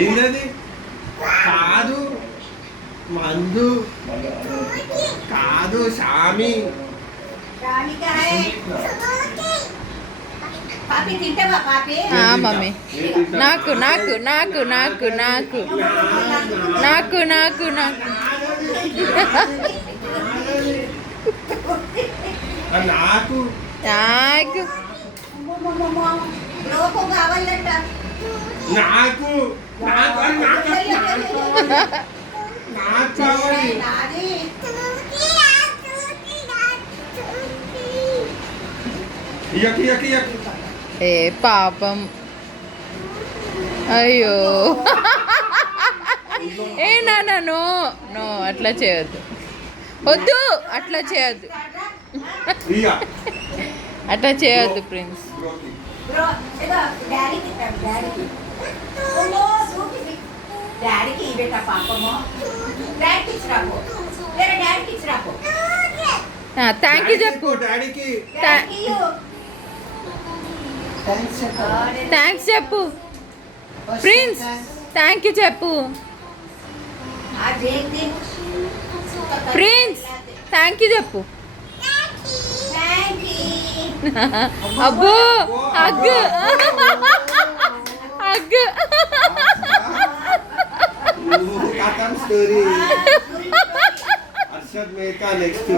ఏంటది? కాదు మందు, కాదు సామి. మమ్మీ నాకు నాకు నాకు నాకు నాకు నాకు నాకు నాకు నాకు నాకు నాకు నాకు కావాలి. ఏ పాపం అయ్యో ఏ నాన్న నో నో అట్లా చేయొద్దు, వద్దు అట్లా చేయొద్దు, అట్లా చేయొద్దు ప్రిన్స్. థ్యాంక్ యూ చెప్పు, థ్యాంక్స్ చెప్పు ప్రిన్స్, థ్యాంక్ యూ చెప్పు ప్రిన్స్, థ్యాంక్ యూ చెప్పు. అబ్బో hug hug story. Arshad Meka next